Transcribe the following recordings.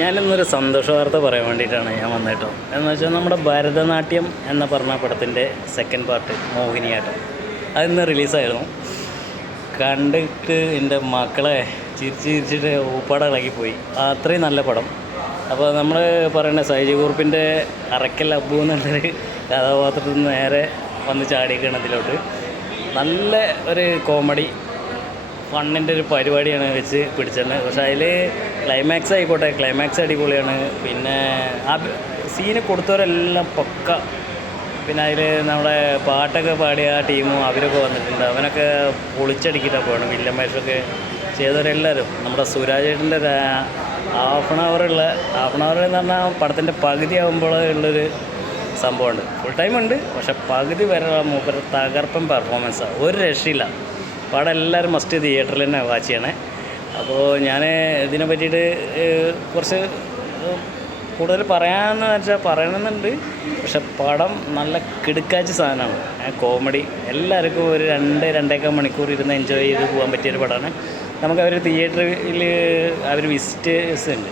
ഞാനിന്നൊരു സന്തോഷ വാർത്ത പറയാൻ വേണ്ടിയിട്ടാണ് ഞാൻ വന്നിട്ടോ. എന്ന് വെച്ചാൽ നമ്മുടെ ഭരതനാട്യം എന്ന പറഞ്ഞ പടത്തിൻ്റെ സെക്കൻഡ് പാർട്ട് മോഹിനിയാട്ടം അതിന്ന് റിലീസായിരുന്നു. കണ്ടിട്ട് എൻ്റെ മക്കളെ ചിരിച്ചിട്ട് ഊപ്പാട ഇളകിപ്പോയി. അത്രയും നല്ല പടം. അപ്പോൾ നമ്മൾ പറയുന്ന സൈജി കുറുപ്പിൻ്റെ അറക്കൽ അബ്ബു എന്നുള്ളൊരു കഥാപാത്രത്തിൽ നിന്ന് നേരെ വന്ന് ചാടിയിരിക്കുകയാണ് ഇതിലോട്ട്. നല്ല ഒരു കോമഡി ഫണ്ണിൻ്റെ ഒരു പരിപാടിയാണ് വെച്ച് പിടിച്ചത്. പക്ഷേ അതിൽ ക്ലൈമാക്സ് ആയിക്കോട്ടെ, ക്ലൈമാക്സ് അടിപൊളിയാണ്. പിന്നെ ആ സീന് കൊടുത്തവരെല്ലാം പക്ക. പിന്നെ അതിൽ നമ്മുടെ പാട്ടൊക്കെ പാടിയ ആ ടീമും അവരൊക്കെ വന്നിട്ടുണ്ട്. അവനൊക്കെ പൊളിച്ചടിക്കിട്ടാണ് പോകണം. വില്ലൻ വേഷമൊക്കെ ചെയ്തവരെല്ലാവരും. നമ്മുടെ സുരാജേട്ടൻ്റെ ഒരു ഹാഫ് ആൻ അവർ എന്ന് പറഞ്ഞാൽ പടത്തിൻ്റെ പകുതി ആകുമ്പോൾ ഉള്ളൊരു സംഭവമുണ്ട്. ഫുൾ ടൈം ഉണ്ട്, പക്ഷെ പകുതി വരെ മൂപ്പര് തകർപ്പൻ പെർഫോമൻസാണ്. ഒരു രക്ഷയില്ല. പടം എല്ലാവരും മസ്റ്റ് തിയേറ്ററിൽ തന്നെ വാച്ച് ചെയ്യണേ. അപ്പോൾ ഞാൻ ഇതിനെ പറ്റിയിട്ട് കുറച്ച് കൂടുതൽ പറയാമെന്ന് വെച്ചാൽ പറയണമെന്നുണ്ട്. പക്ഷെ പടം നല്ല കിടുക്കാച്ച സാധനമാണ്. കോമഡി എല്ലാവർക്കും ഒരു 2-2.5 മണിക്കൂർ ഇരുന്ന് എൻജോയ് ചെയ്ത് പോകാൻ പറ്റിയൊരു പടമാണ്. നമുക്ക് അവർ തിയേറ്ററിൽ അവർ വിസിറ്റേഴ്സ് ഉണ്ട്,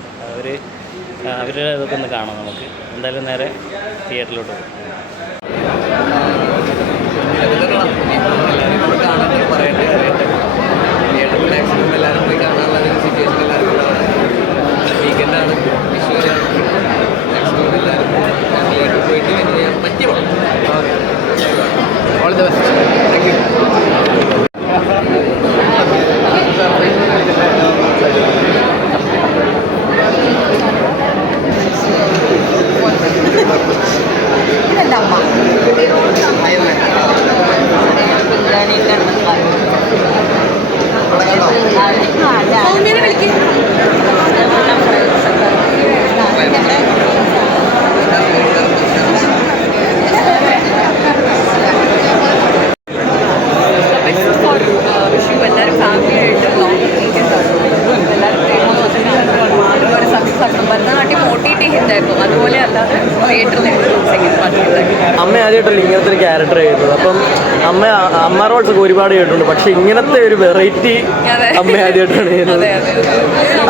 അവരുടെ അതൊക്കെ ഒന്ന് കാണാം. നമുക്ക് എന്തായാലും നേരെ തിയേറ്ററിലോട്ട് പോകും. എല്ലാവരും പോയി കാണാനുള്ള സിറ്റുവേഷൻ എല്ലാവർക്കും വീക്കെൻഡാണ്, വിഷുവിനാണ്. മാക്സിമം എല്ലാവരും ഫാമിലിയായിട്ട് പോയിട്ട് എൻജോയ് ചെയ്യാൻ പറ്റിയ പടം. All the best. Thank you. അതുപോലെ അല്ലാതെ അമ്മ ആദ്യമായിട്ടല്ല ഇങ്ങനത്തെ ഒരു ക്യാരക്ടർ ചെയ്യുന്നത്. അപ്പം അമ്മ റോൾസ് ഒരുപാട് കേട്ടിട്ടുണ്ട്, പക്ഷെ ഇങ്ങനത്തെ ഒരു വെറൈറ്റി അമ്മ ആദ്യമായിട്ടാണ് ചെയ്യുന്നത്.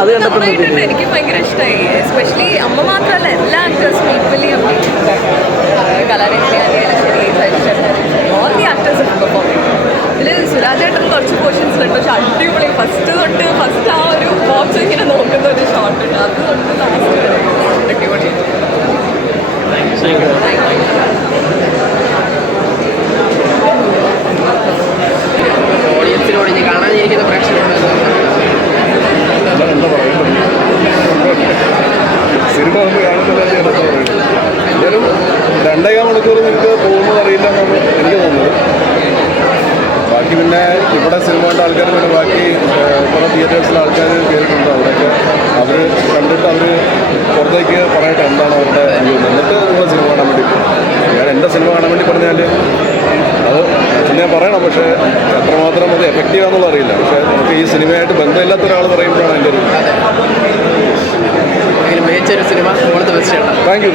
അത് കണ്ടപ്പോൾ എനിക്ക് ഭയങ്കര ഇഷ്ടമായി. എസ്പെഷ്യലി അമ്മ മാത്രമല്ല, എല്ലാ ആക്ടേഴ്സും equally Kalaranjini all the actors perform ചെയ്തു. ഇതിൽ സുരാജേട്ടൻ കുറച്ച് പോർഷൻസ് ഉണ്ട്, പക്ഷെ അടിപൊളി. ഫസ്റ്റ് ആ ഒരു ബോക്സ് ഇങ്ങനെ നോക്കുന്ന ഒരു ഷോട്ട് ഉണ്ട്, അത് തൊട്ട് ലാസ്റ്റ് അടിപൊളി. ഓഡിയൻസിനോട് ഇനി കാണാനിരിക്കുന്ന പ്രേക്ഷകരോട് സിനിമ ഒന്ന് കാണുന്നില്ല. എന്തായാലും 2.5 മണിക്കൂർ നിങ്ങൾക്ക് പോകുന്നത് അറിയില്ല എന്നാണ് എനിക്ക് തോന്നുന്നത്. ബാക്കി പിന്നെ ഇവിടെ സിനിമ കണ്ട ആൾക്കാർ പിന്നെ ബാക്കി കുറേ തിയേറ്റേഴ്സിലെ ആൾക്കാർ കയറിയിട്ടുണ്ട്. അവിടെയൊക്കെ അവർ കണ്ടിട്ട് അവർ പുറത്തേക്ക് പറയട്ടെ എന്താണ് അവരുടെ വ്യൂ. എന്നിട്ട് നിങ്ങൾ സിനിമ കാണാൻ വേണ്ടി ഞാൻ എൻ്റെ സിനിമ കാണാൻ വേണ്ടി പറഞ്ഞാൽ അത് ഞാൻ പറയണം. പക്ഷേ എത്രമാത്രം അത് എഫക്റ്റീവ് ആണെന്നുള്ള അറിയില്ല. പക്ഷേ നമുക്ക് ഈ സിനിമയായിട്ട് ബന്ധമില്ലാത്ത ഒരാൾ പറയുമ്പോഴാണ് എൻ്റെ ഒരു മികച്ചൊരു സിനിമ. Thank you.